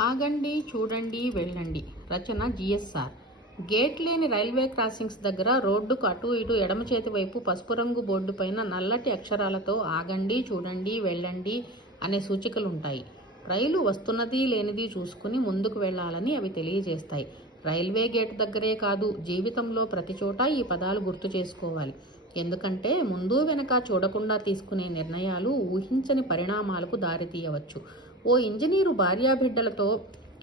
ఆగండి చూడండి వెళ్ళండి. రచన జిఎస్ఆర్. గేట్ లేని రైల్వే క్రాసింగ్స్ దగ్గర రోడ్డుకు అటు ఇటు ఎడమ చేతి వైపు పసుపు రంగు బోర్డు పైన నల్లటి అక్షరాలతో ఆగండి చూడండి వెళ్ళండి అనే సూచికలు ఉంటాయి రైలు వస్తున్నది లేనిది చూసుకుని ముందుకు వెళ్ళాలని అవి తెలియజేస్తాయి. రైల్వే గేట్ దగ్గరే కాదు జీవితంలో ప్రతి చోట ఈ పదాలు గుర్తు చేసుకోవాలి. ఎందుకంటే ముందు వెనక చూడకుండా తీసుకునే నిర్ణయాలు ఊహించని పరిణామాలకు దారితీయవచ్చు. ఓ ఇంజనీరు భార్యాబిడ్డలతో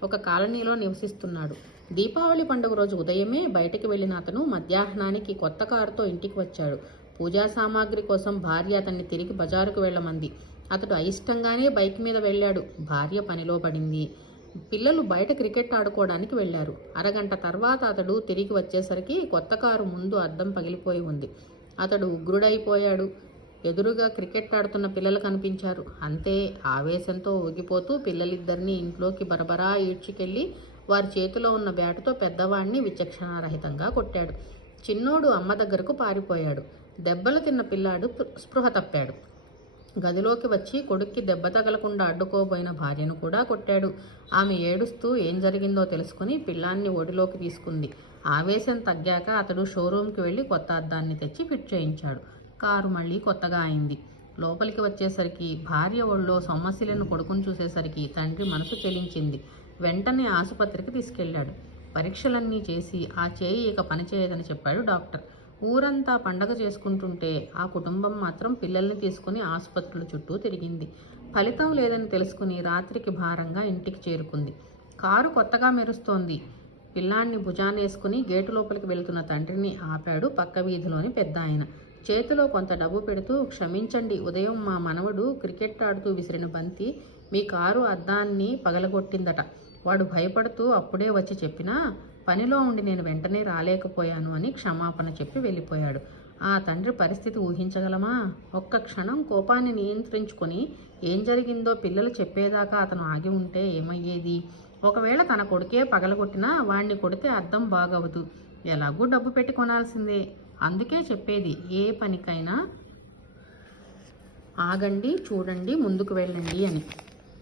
ఒక కాలనీలో నివసిస్తున్నాడు. దీపావళి పండుగ రోజు ఉదయమే బయటకు వెళ్ళిన అతను మధ్యాహ్నానికి కొత్త కారుతో ఇంటికి వచ్చాడు. పూజా సామాగ్రి కోసం భార్య అతన్ని తిరిగి బజారుకు వెళ్ళమంది. అతడు అయిష్టంగానే బైక్ మీద వెళ్ళాడు. భార్య పనిలో పడింది. పిల్లలు బయట క్రికెట్ ఆడుకోవడానికి వెళ్ళారు. అరగంట తర్వాత అతడు తిరిగి వచ్చేసరికి కొత్త కారు ముందు అద్దం పగిలిపోయి ఉంది. అతడు ఉగ్రుడైపోయాడు. ఎదురుగా క్రికెట్ ఆడుతున్న పిల్లలు కనిపించారు. అంతే ఆవేశంతో ఊగిపోతూ పిల్లలిద్దరినీ ఇంట్లోకి బరబరా ఈడ్చుకెళ్ళి వారి చేతిలో ఉన్న బ్యాటుతో పెద్దవాణ్ణి విచక్షణారహితంగా కొట్టాడు. చిన్నోడు అమ్మ దగ్గరకు పారిపోయాడు. దెబ్బలు తిన్న పిల్లాడు స్పృహ తప్పాడు. గదిలోకి వచ్చి కొడుక్కి దెబ్బ తగలకుండా అడ్డుకోబోయిన భార్యను కూడా కొట్టాడు. ఆమె ఏడుస్తూ ఏం జరిగిందో తెలుసుకుని పిల్లాన్ని ఒడిలోకి తీసుకుంది. ఆవేశం తగ్గాక అతడు షోరూంకి వెళ్ళి కొత్త అద్దాన్ని తెచ్చి ఫిట్ చేయించాడు. కారు మళ్ళీ కొత్తగా అయింది. లోపలికి వచ్చేసరికి భార్య ఒళ్ళో సమస్యలను కొడుకుని చూసేసరికి తండ్రి మనసు చెలించింది. వెంటనే ఆసుపత్రికి తీసుకెళ్ళాడు. పరీక్షలన్నీ చేసి ఆ చేయి ఇక పనిచేయదని చెప్పాడు డాక్టర్. ఊరంతా పండగ చేసుకుంటుంటే ఆ కుటుంబం మాత్రం పిల్లల్ని తీసుకుని ఆసుపత్రుల చుట్టూ తిరిగింది. ఫలితం లేదని తెలుసుకుని రాత్రికి భారంగా ఇంటికి చేరుకుంది. కారు కొత్తగా మెరుస్తోంది. పిల్లాన్ని భుజానేసుకుని గేటు లోపలికి వెళ్తున్న తండ్రిని ఆపాడు పక్క వీధిలోని పెద్ద ఆయన చేతిలో కొంత డబ్బు పెడుతూ క్షమించండి ఉదయం మా మనవడు క్రికెట్ ఆడుతూ విసిరిన బంతి మీ కారు అద్దాన్ని పగలగొట్టిందట. వాడు భయపడుతూ అప్పుడే వచ్చి చెప్పినా పనిలో ఉండి నేను వెంటనే రాలేకపోయాను అని క్షమాపణ చెప్పి వెళ్ళిపోయాడు. ఆ తండ్రి పరిస్థితి ఊహించగలమా? ఒక్క క్షణం కోపాన్ని నియంత్రించుకొని ఏం జరిగిందో పిల్లలు చెప్పేదాకా అతను ఆగి ఉంటే ఏమయ్యేది? ఒకవేళ తన కొడుకే పగలగొట్టినా వాణ్ణి కొడితే అర్థం బాగవదు ఎలాగూ డబ్బు పెట్టి కొనాల్సిందే. అందుకే చెప్పేది ఏ పనికైనా ఆగండి చూడండి ముందుకు వెళ్ళండి అని.